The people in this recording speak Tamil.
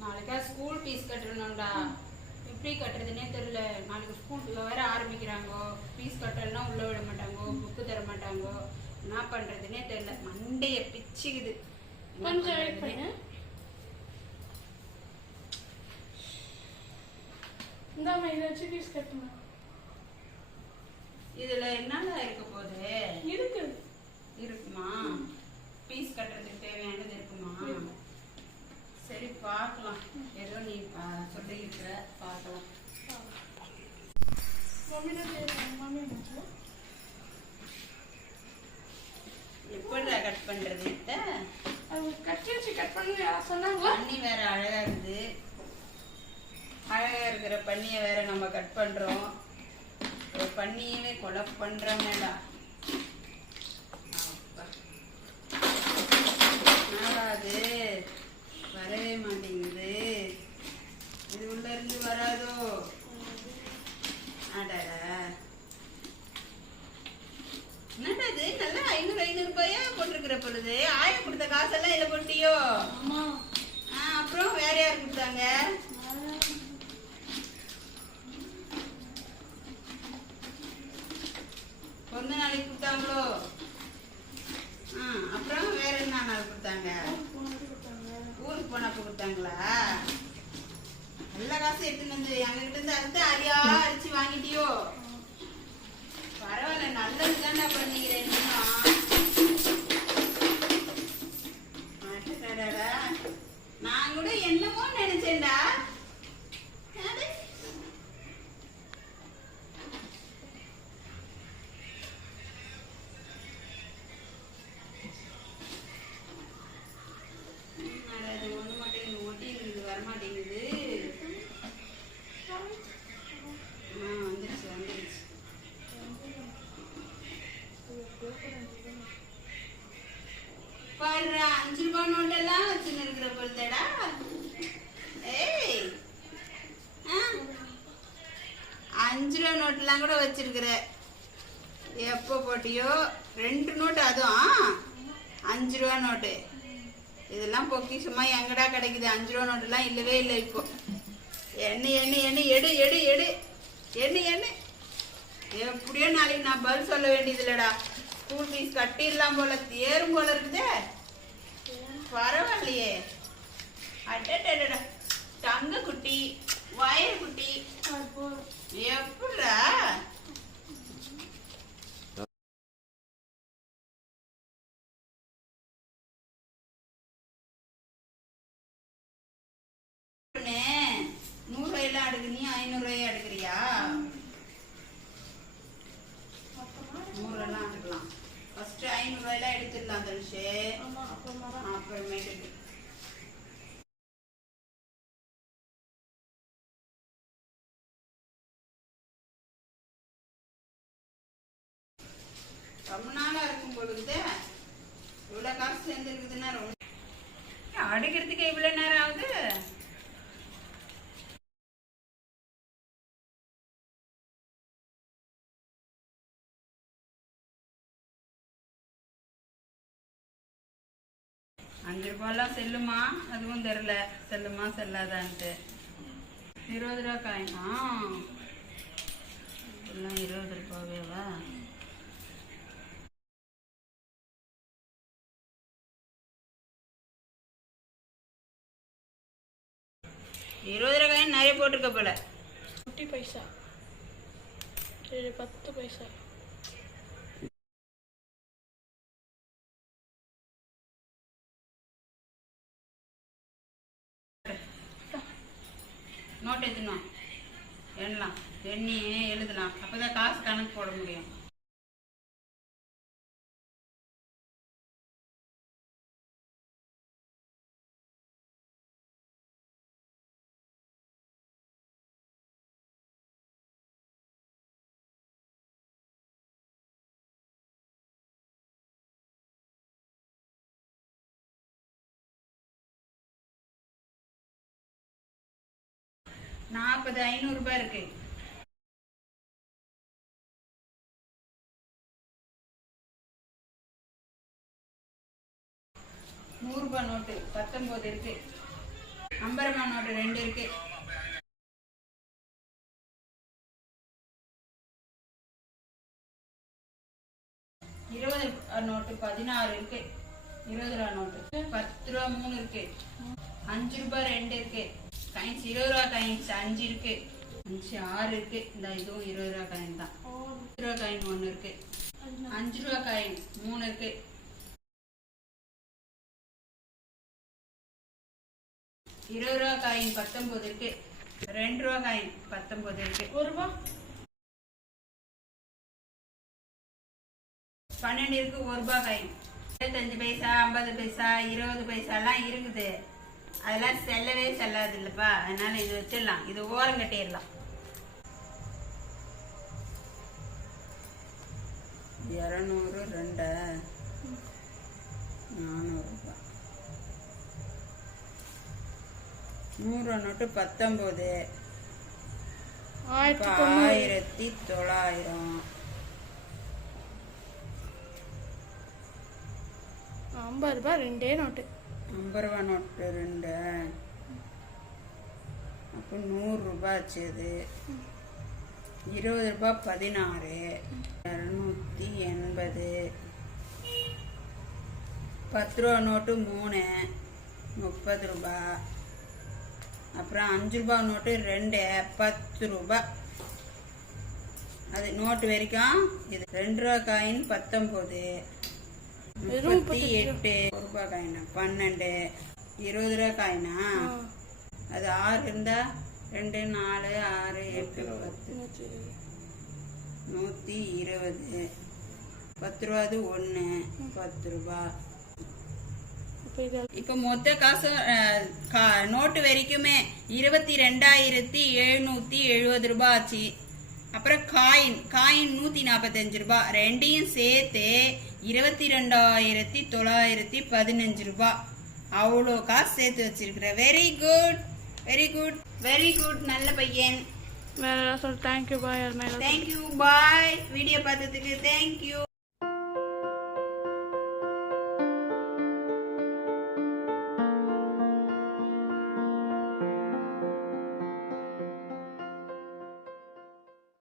நாளைக்கா ஸ்கூல் ஃபீஸ் கட்டணும்டா. எப்படி கட்டுறதுனே தெரியல. நாளைக்கு ஸ்கூல் வேற ஆரம்பிக்கிறாங்கோ. ஃபீஸ் கட்டலைன்னா உள்ள விட மாட்டாங்கோ புக்கு தர மாட்டாங்கோ. என்ன பண்றதுனே தெரியல. மண்டைய பிச்சுக்குது. என்ன கொஞ்சம் வெயிட் பண்ணு. இந்தாம்மா இதை வச்சு ஃபீஸ் கட்டணும் இதுல என்னடா இருக்க போகுது? இருக்கு. இருக்குமா? ஃபீஸ் கட்டுறதுக்கு தேவையானது இருக்குமா சரி பார்க்கலாம் ஏதோ நீ ஆ, சொல்லியிருக்கிற பார்க்கலாம் மம்மி தான் செய்யறாங்க மம்மி மட்டும் எப்படிடா கட் பண்றது இத அவங்க கட்டி வச்சு கட் பண்ணி யாரா சொன்னாங்களா? பன்னி வேற அழகா இருக்குது. அழகா இருக்கிற பன்னிய வேற நம்ம கட் பண்றோம். ஒரு பன்னியவே கொலை பண்றோமேடா அப்பா. என்னடா அது வரவே மாட்டேங்குது இது உள்ள இருந்து வராதோ அடடா என்னடா இது நல்லா ஐநூறு ஐநூறு ரூபாயா போட்டிருக்கிற பொழுது ஆயிரம் கொடுத்த காசெல்லாம் இதில் போட்டியோ? ஆ, அப்புறம் வேற யார் கொடுத்தாங்க? பிறந்த நாளைக்கு கொடுத்தாங்களோ? ஆ அப்புறம் வேற என்ன நாள் கொடுத்தாங்க? ஊருக்கு போனப்ப கொடுத்தாங்களா? எல்லா காசும் எடுத்துன்னு வந்து எங்ககிட்ட இருந்து அறுத்து அரியா அரிச்சு வாங்கிட்டியோ? பரவாயில்ல நல்லது தான்டா பண்ணிக்கிறேன் பாருடா, அஞ்சு ரூபாய் நோட்டெல்லாம் வச்சுன்னு இருக்கிற பொழுதேடா. ஏய். ஆ, அஞ்சு ரூபா நோட்டெல்லாம் கூட வச்சிருக்கிற. எப்போ போட்டியோ? ரெண்டு நோட்டு அதுவும் அஞ்சு ரூபா நோட்டு. இதெல்லாம் பொக்கிஷமா எங்கடா கிடைக்குது? அஞ்சு ரூபா நோட்டுலாம் இல்லவே இல்லை இப்போ. எண்ணு எண்ணு எண்ணு எடு எடு எடு. எண்ணு எண்ணு. எப்படியோ நாளைக்கு நான் பதில் சொல்ல வேண்டியது இல்லடா ஸ்கூல் ஃபீஸ் கட்டிடலாம் போல ஏறும் போல இருக்குதே. பரவாயில்லையே. அடடடடா தங்க குட்டி வயர் குட்டி. எப்படா? நூறு ரூபாயெல்லாம் அடுக்கு நீ ஐநூறு ரூபாயா ரூபாயெல்லாம் எடுத்துடலாம் தனுஷு. ஆமா அப்புறமா தான் அப்புறமேட்டுக்கு ரொம்ப நாளா இருக்கும் பொழுது இவ்வளவு காசு சேர்ந்துருக்குதுன்னா ரொம்ப அடுக்கிறதுக்கு இவ்வளவு நேரம் ஆகுது. அஞ்சு ரூபாய்லாம் செல்லுமா? அதுவும் தெரில செல்லுமா செல்லாதான்ட்டு. இருபது ரூபா காயினா? எல்லாம் இருபது ரூபாவேவா இருபது ரூபா காயின் நிறைய போட்டிருக்க போல. குட்டி பைசா. சரி பத்து பைசா. நோட் எத்தணும் எண்ணலாம். எண்ணி எழுதலாம். அப்பதான் காசு கணக்கு போட முடியும். நாற்பது ஐநூறு ரூபாய் இருக்கு. நூறுரூபா நோட்டு பத்தொம்போது இருக்கு. ஐம்பது ரூபா நோட்டு ரெண்டு இருக்கு. இருபது நோட்டு பதினாறு இருக்கு. இருபது ரூபா நோட்டு பத்து ரூபா மூணு இருக்கு. அஞ்சு ரூபாய் ரெண்டு இருக்கு. காயின்ஸ் இருபது ரூபா காயின்ஸ் அஞ்சு இருக்கு. அஞ்சு ஆறு இருக்கு. இந்த இதுவும் இருபது ரூபா காயின் தான். பத்து ரூபா காயின் ஒன்று இருக்கு. அஞ்சு ரூபா காயின் மூணு இருக்கு. இருபது ரூபா காயின் பத்தொன்பது இருக்கு. ரெண்டு ரூபா காயின் பத்தொன்பது இருக்கு. ஒரு ரூபா? பன்னெண்டு இருக்கு. ஒரு ரூபாய் காயின் இருபத்தஞ்சு பைசா ஐம்பது பைசா இருபது பைசாலாம் இருக்குது. அதெல்லாம் செல்லவே செல்லாது இல்லப்பா அதனால இது வச்சிடலாம். இது ஓரம் கட்டிடலாம். இரநூறு ரெண்டு. நானூறுபா. நூறு நோட்டு பத்தொம்போது. ஆயிரத்தி தொள்ளாயிரம். ஐம்பது ரூபாய் ரெண்டே நோட்டு. ஐம்பது ரூபா நோட்டு ரெண்டு. அப்போ நூறுரூபா ஆச்சு அது. இருபது ரூபாய் பதினாறு. இரநூத்தி எண்பது. பத்து ரூபா நோட்டு மூணு. முப்பது ரூபா அப்புறம் அஞ்சு ரூபா நோட்டு ரெண்டு. பத்து ரூபா அது நோட்டு வரைக்கும் இது. ரெண்டு ரூபா காயின் பத்தொம்போது. முப்பத்தி எட்டு ஒரு ரூபா காயினா? பன்னெண்டு. இருபது ரூபா காயினா. அது ஆறு இருந்தா ரெண்டு நாலு ஆறு எட்டு பத்து. நூற்றி இருபது. பத்து ரூபாது ஒன்று பத்து ரூபா. இப்போ மொத்த காசு நோட்டு வரைக்குமே இருபத்தி ரெண்டாயிரத்தி எழுநூற்றி எழுபது ரூபாய் ஆச்சு. அப்புறம் காயின் காயின் நூற்றி நாற்பத்தஞ்சு ரூபாய் ரெண்டையும் சேர்த்து இருபத்தி ரெண்டாயிரத்தி தொள்ளாயிரத்தி பதினஞ்சு ரூபாய் அவ்வளோ காசு சேர்த்து வச்சிருக்கிற. Very good very good very good நல்ல பையன். வேற சொல்லு thank you bye thank you bye video பார்த்ததுக்கு தேங்க்யூ